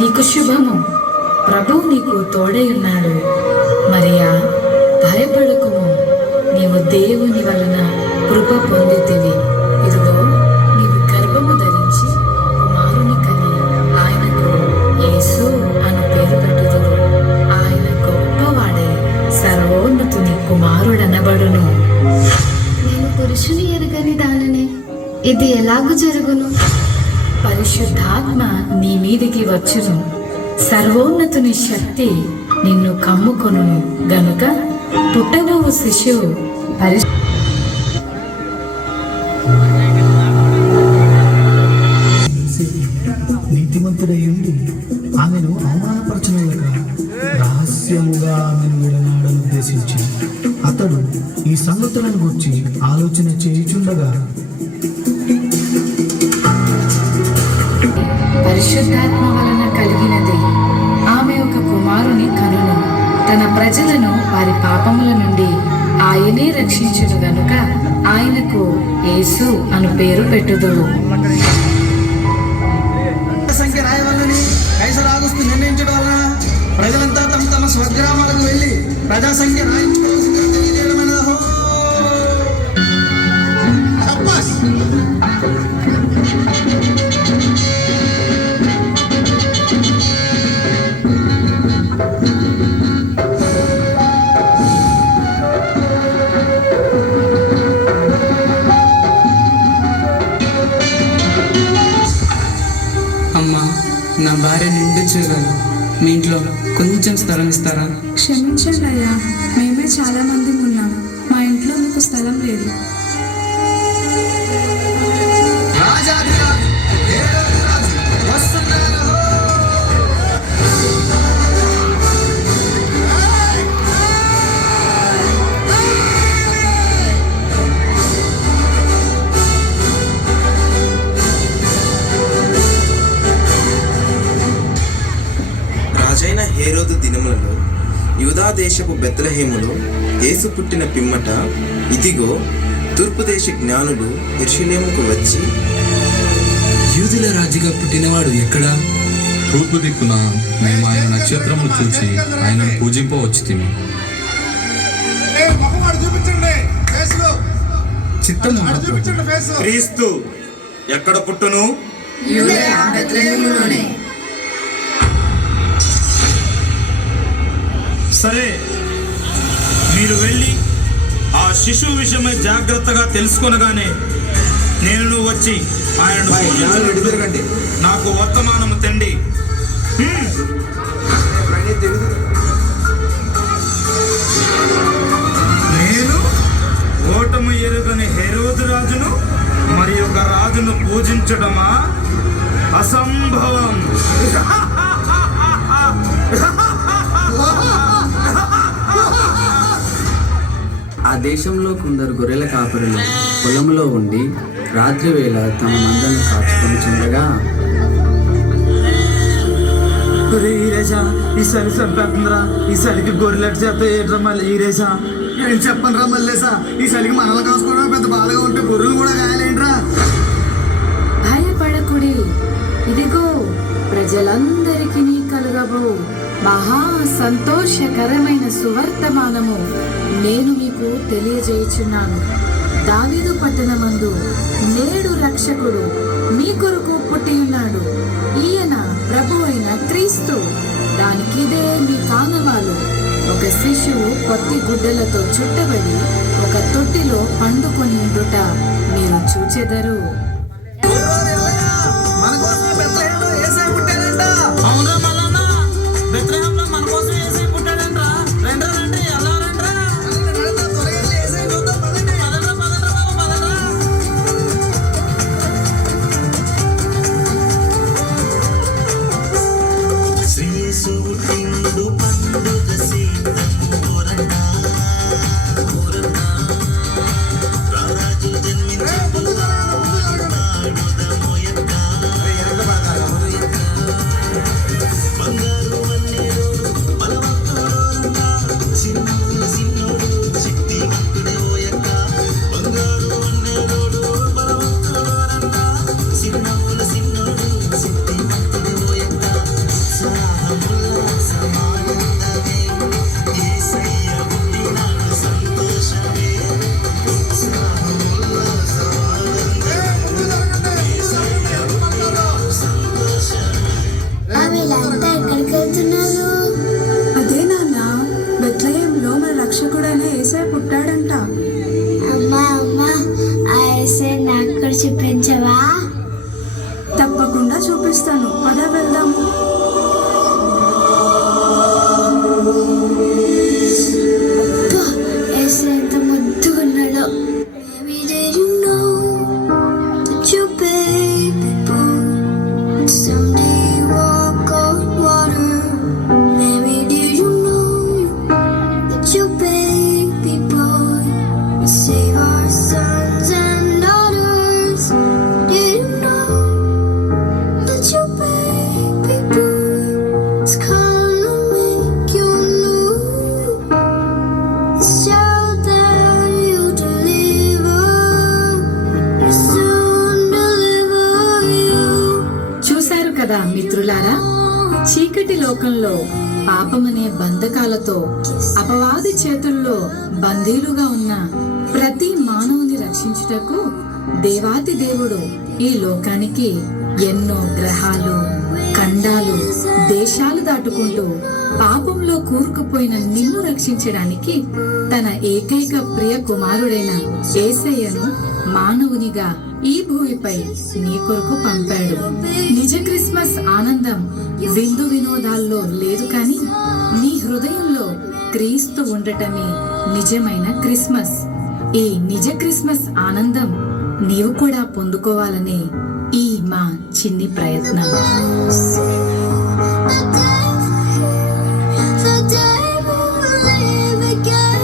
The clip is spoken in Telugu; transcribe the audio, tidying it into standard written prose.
నీకు శుభము, ప్రభువు నీకు తోడై ఉన్నాడు. మరియా, భయపడకుము, నీవు దేవుని వలన కృప పొందితివి. ఇదిగో, నీవు గర్భము ధరించి కుమారుని కని ఆయనకు యేసు అను పేరు పెట్టుదురు. ఆయన గొప్పవాడై సర్వోన్నతుని కుమారుడనబడును. నేను పురుషుని ఎరుగని దానిని, ఇది ఎలాగూ జరుగును? పరిశుద్ధాత్మ నీ మీదికి వచ్చును, సర్వోన్నతుని శక్తి నిన్ను కమ్ముకొనును గనుక పుట్టబోవు శిశువు నీతిమంతుడయ్యుండి ఆమెను అవమానపరచలేక రహస్యముగా ఆమెను విడనాడనుద్దేశించి అతడు ఈ సంగతులను గురించి ఆలోచన చేయుచుండగా పరిశుద్ధాత్మ వలన కలిగినది. ఆమె ఒక కుమారుని కనును, తన ప్రజలను వారి పాపముల నుండి ఆయనే రక్షించును గనుక ఆయనకు యేసు అను పేరు పెట్టుదురు. సంఖ్య రాయవల్లని కైసర్ ఆగస్టు నిర్ణయించడం వలన ప్రజలంతా తమ తమ స్వగ్రామాలకు వెళ్ళి ప్రజా సంఖ్య రాయించుకోవాల్సిందిగా తెలియజేయడమైనది. అమ్మా, నా భార్య నిండు చూడాలి, మీ ఇంట్లో కొంచెం స్థలం ఇస్తారా? క్షమించండి అయ్యా, మేమే చాలా మంది ఉన్నాం, మా ఇంట్లో మీకు స్థలం లేదు. రాజైన హేరోదు దినములలో యూదా దేశపు బెత్లెహేములో యేసు పుట్టిన పిమ్మట, ఇదిగో, తూర్పు దేశ జ్ఞానులు యెరూషలేముకు వచ్చి, యూదుల రాజుగా పుట్టినవాడు ఎక్కడా? తూర్పు దిక్కున మేము ఆయన నక్షత్రములు చూచి ఆయనను పూజింపవచ్చితిమి. క్రీస్తు ఎక్కడ పుట్టును? సరే, మీరు వెళ్ళి ఆ శిశువు విషయమై జాగ్రత్తగా తెలుసుకొనగానే నేను వచ్చి ఆయనను నాకు వర్తమానము తెండి. నేను ఓటము ఎరుగని హేరోదు రాజును మరి ఒక రాజును పూజించడమా? అసంభవం. ఆ దేశంలో కొందరు గొర్రెల కాపరులు పొలంలో ఉండి రాత్రి వేళ తమ మందలను కాచుకొని చుండగా, ఈసారి చంపేస్తుందిరా, ఈసారికి గొర్రెలెట్ చేత ఏట్రా మళ్ళీ ఈరేసా. నేను చెప్పను రా మళ్ళేసా, ఈసారికి మనల్ని కాసుకోవడం పెద్ద బాధగా ఉంటే గొర్రెలు కూడా గాయాలేంట్రా. భయపడకుడి, ఇదిగో, ప్రజలందరికీ కలుగబో మహా సంతోషకరమైన సువర్తమానము నేను మీకు తెలియజేయుచున్నాను. దావీదు పట్టణమందు నేడు రక్షకుడు మీ కొరకు పుట్టి ఉన్నాడు. ఈయన ప్రభు అయిన క్రీస్తు. దానికిదే మీ కానవాలు. ఒక శిశువు పొత్తి గుడ్డలతో చుట్టబడి ఒక తొట్టిలో పండుకొని ఉండుట మీరు చూచెదరు. వీళ్ళంతా ఎక్కడికి వెళ్తున్నారు? అదే నాన్న, బెత్లహేంలో మన రక్షకుడైన యేసయ్య పుట్టాడంట. అమ్మా అమ్మా, ఆ యేసయ్య నాకు కూడా చూపించవా? తప్పకుండా చూపిస్తాను, పద వెళ్దాము. అబ్బా, యేసయ్య ఎంత ముద్దుగున్నాడో. చూశారు కదా మిత్రులారా, చీకటి లోకంలో పాపమనే బంధకాలతో అపవాది చేతుల్లో బందీలుగా ఉన్న ప్రతి మానవుని రక్షించుటకు దేవాతి దేవుడు ఈ లోకానికి ఎన్నో గ్రహాలు, ఖండాలు, దేశాలు దాటుకుంటూ పాపంలో కూరుకుపోయిన నిన్ను రక్షించడానికి తన ఏకైక ప్రియ కుమారుడైన యేసయ్యను మానవునిగా ఈ భూమిపై నీ కొరకు పంపాడు. నిజ క్రిస్మస్ ఆనందం విందు వినోదాల్లో లేదు, కానీ నీ హృదయంలో క్రీస్తు ఉండటమే నిజమైన క్రిస్మస్. ఈ నిజ క్రిస్మస్ ఆనందం నీవు కూడా పొందుకోవాలనే ఈ మా చిన్ని ప్రయత్నం. The day we live again.